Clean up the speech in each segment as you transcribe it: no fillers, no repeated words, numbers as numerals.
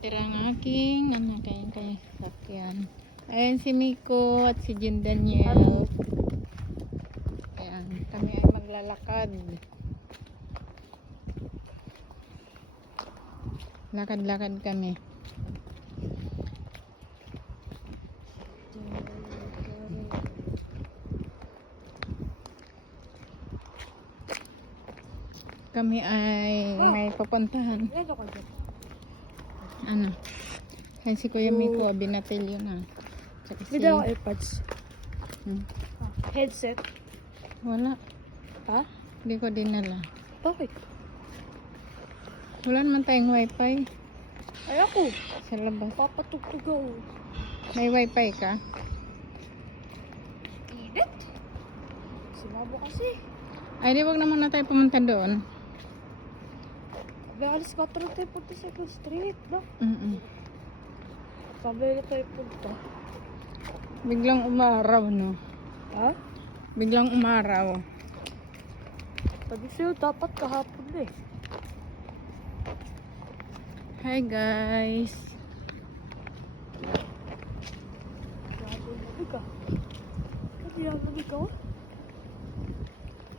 natira ang aking kaya sakyan. Ayan si Miko at si Jun Daniel. Ayan, kami ay maglalakad. Lakad-lakad kami. Kami ay may papuntahan. Ano? Ay si Kuya Miko, binatil yun ah. Tsaka si... Bida ako AirPods. Headset. Wala. Ha? Hindi ko dinala. Bakit? Wala naman tayong wifi Ay ako. sa labas. Papatugtog ako. May wifi ka? Init? Sumabo kasi. Ay di wag na muna tayo pumunta doon. Sabi alis 4 tayo punta sa street. No? Sabi na tayo punta. Biglang umaraw no. Ha? Biglang umaraw. Sabi sa'yo dapat kahapon eh. Hi guys. Nilalamig ka. Nilalamig ka?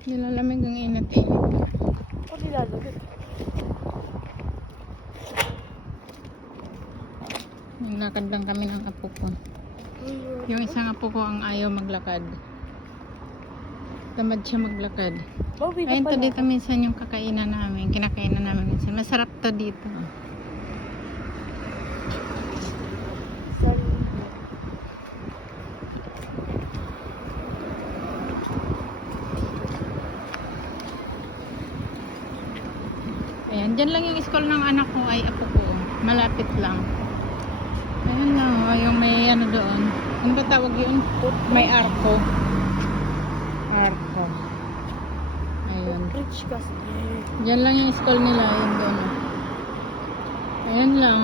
Nilalamig ang inat-init. Ako nilalamig. Naglakad lang kami ng apo ko. Yung isang apo ko ang ayaw maglakad. Tamad siya maglakad. Bobby, Ayun to dito minsan yung kakainan namin. Kinakainan namin minsan. Masarap to dito. Ayan, dyan lang yung school ng anak ko ay apo ko. Malapit lang. Ayan lang, oh, yung may ano doon. Ano ba tawag yun? May arko. Arko. Ayun. Rich kasi. Dyan lang yung school nila, yun doon. Ayan lang.